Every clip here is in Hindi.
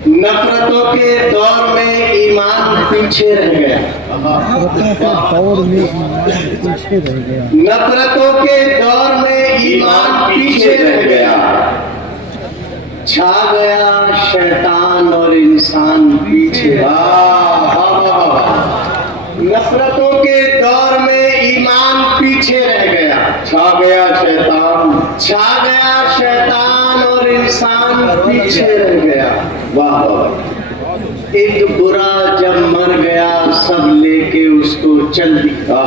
नफरतों के दौर में ईमान पीछे रह गया। नफरतों के दौर में ईमान पीछे रह गया। छा गया शैतान और इंसान पीछे। नफरतों के दौर में ईमान पीछे रह गया। छा गया शैतान और इंसान पीछे रह गया। वाह वाह। एक बुरा जब मर गया सब लेके उसको चल दिया।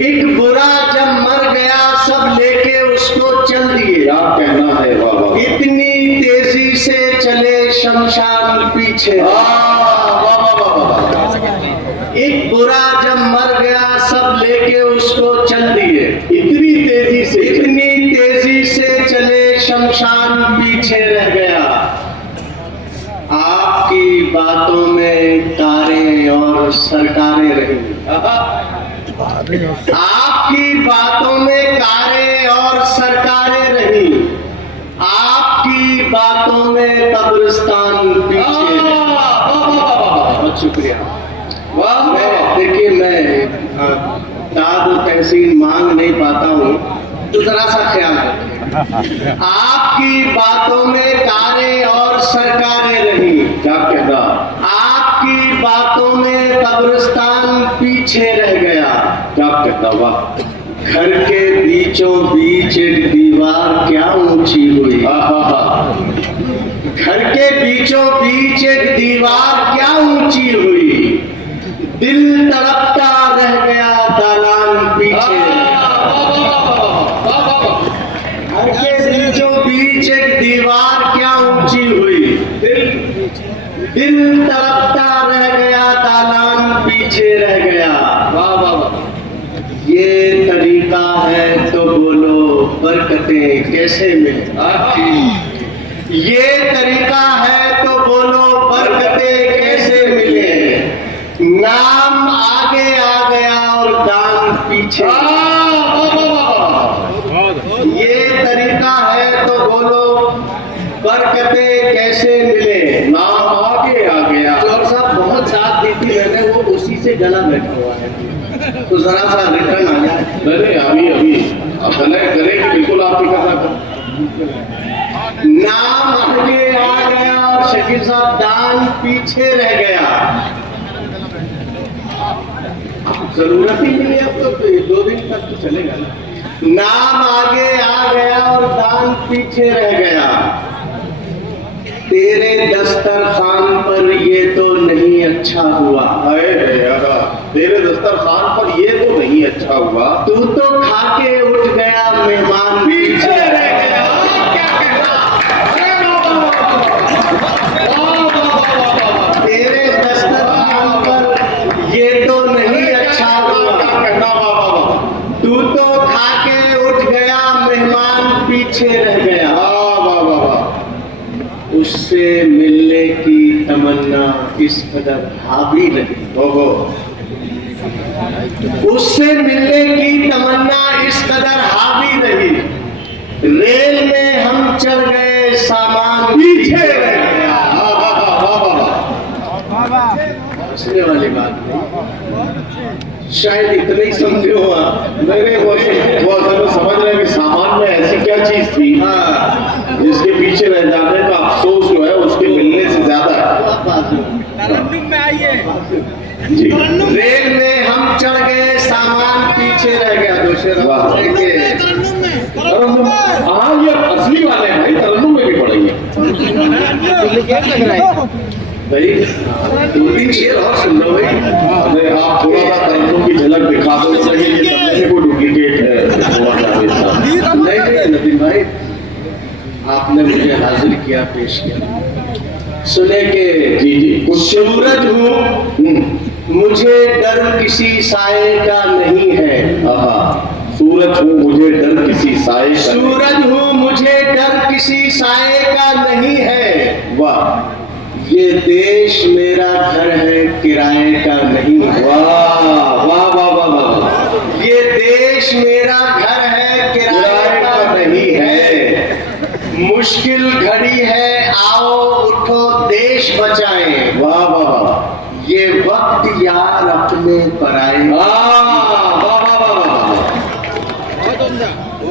एक बुरा जब मर गया सब लेके उसको चल दिए। क्या कहना है। वाह वाह। इतनी तेजी से चले शमशान पीछे। एक बुरा जब मर गया सब लेके उसको चल दिए। इतनी तेजी से चले शमशान पीछे रह गया। आपकी बातों में कारें और सरकारें रही। आपकी बातों में कारें और सरकारें रही। आपकी बातों में कब्रिस्तान पीछे। बहुत शुक्रिया। देखिए मैं दाद तहसीन मांग नहीं पाता हूँ तो जरा सा ख्याल रखिए। आपकी बातों में कारें और सरकारें रही। क्या कहना। आपकी बातों में कब्रिस्तान पीछे रह गया। क्या कहना। वाह। घर के बीचों बीच एक दीवार क्या ऊंची हुई। घर के बीचों बीच एक दीवार क्या ऊंची हुई। दिल तड़पता रह गया दालान पीछे। घर के बीचों बीच एक दीवार क्या ऊंची हुई। दिल तड़पता रह गया दालान पीछे रह गया। वाह वाह। ये तरीका है तो बोलो बरकतें कैसे मिले। ये तरीका है तो बोलो बरकतें कैसे मिले। नाम आगे आ गया और दान पीछे। ये तरीका है तो बोलो बरकतें कैसे मिले। नाम आगे आ गया। चौर साहब बहुत साथ दी थी मैंने, वो उसी से गला बैठा हुआ है तो जरा सा रिटर्न आ जाए। मैंने अभी कनेक्ट करें कि बिल्कुल आपकी कथा। नाम आगे आ गया और शकील साहब दान पीछे रह गया। जरूरत ही नहीं है अब तो 2 दिन तक तो चलेगा ना। नाम आगे आ गया और दान पीछे रह गया। तेरे दस्तरखान पर ये तो नहीं अच्छा हुआ। तेरे दस्तरखान पर ये तो नहीं अच्छा हुआ। तू तो खा के उठ गया मेहमान पीछे रह गया। तेरे दस्तरखान पर ये तो नहीं अच्छा हुआ। तू तो खा के उठ गया मेहमान पीछे रह गया। उससे मिलने की तमन्ना इस कदर हावी लगी। उससे मिलने की तमन्ना इस कदर हावी रही। रेल में हम चढ़ गए सामान पीछे रह गया। हंसने वाली बात नहीं, शायद इतना ही समझे हो आप। मेरे वो असल में समझ रहे हैं कि सामान में ऐसी क्या चीज थी जिसके पीछे रह जाने का अफसोस जो है उसके मिलने से ज्यादा है। में आइए जी। रेल में हम चढ़ गए सामान पीछे रह गया। हाँ ये असली वाले हैं भाई, तरन्नुम में भी पड़ेंगे भाई 2-3 शेर और सुन लो भाई। अरे आप थोड़ा सा तरन्नुम की झलक दिखा दो। ये को डुप्लीकेट है। नहीं नदीम भाई, आपने मुझे हाजिर किया, पेश किया। सुने के जी सूरज हूँ मुझे डर किसी साए का नहीं है। सूरज हूँ मुझे डर किसी साए का। सूरज हूँ मुझे डर किसी साए का नहीं है। वाह। ये देश मेरा घर है किराए का नहीं। वाह वाह वाह वाह वाह। ये देश मेरा घर है किराए का नहीं है। मुश्किल घड़ी है आओ उठो देश बचाएं, वाह वाह वाह, ये वक्त यार अपने पर आए। वाह वाह वाह वाह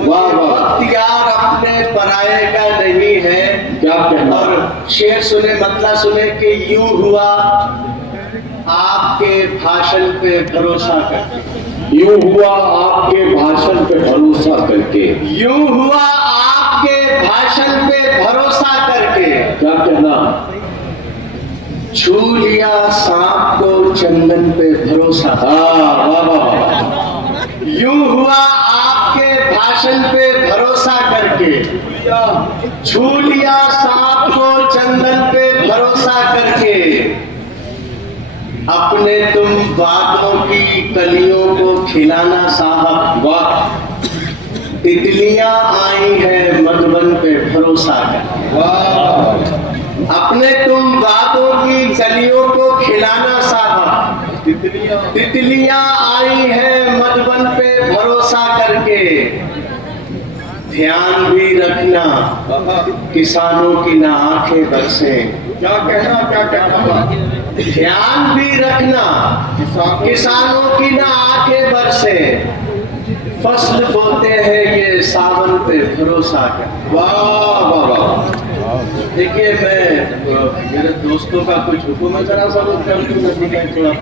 वाह, वक्त यार अपने पराये का नहीं है। क्या कहना। और शेर सुने, मतलब सुने कि यूं हुआ आपके भाषण पे भरोसा करके, यूं हुआ आपके भाषण पे भरोसा करके, यूं हुआ आपके भाषण पे भरोसा करके, क्या कहना। छू लिया सांप को चंदन पे भरोसा। वाह वाह वाह, यूं हुआ आपके भाषण पे भरोसा करके, छू लिया सांप को चंदन पे भरोसा करके, अपने तुम बातों की कलियों को खिलाना साहब। वाह, तितलियां आई है मधुबन पे भरोसा करके, वाह, अपने तुम बातों की कलियों को खिलाना साहब। तितलियां आई है मधुबन पे भरोसा करके, ध्यान भी रखना किसानों की ना आंखें बरसे। क्या कहना, क्या कहना। ध्यान भी रखना किसानों की ना आंखें बरसे, फसल बोते हैं ये सावन पे भरोसा कर। वाह वाह वाह, देखिए मैं मेरे दोस्तों का कुछ हुक्म है, जरा सा वो कर दूं,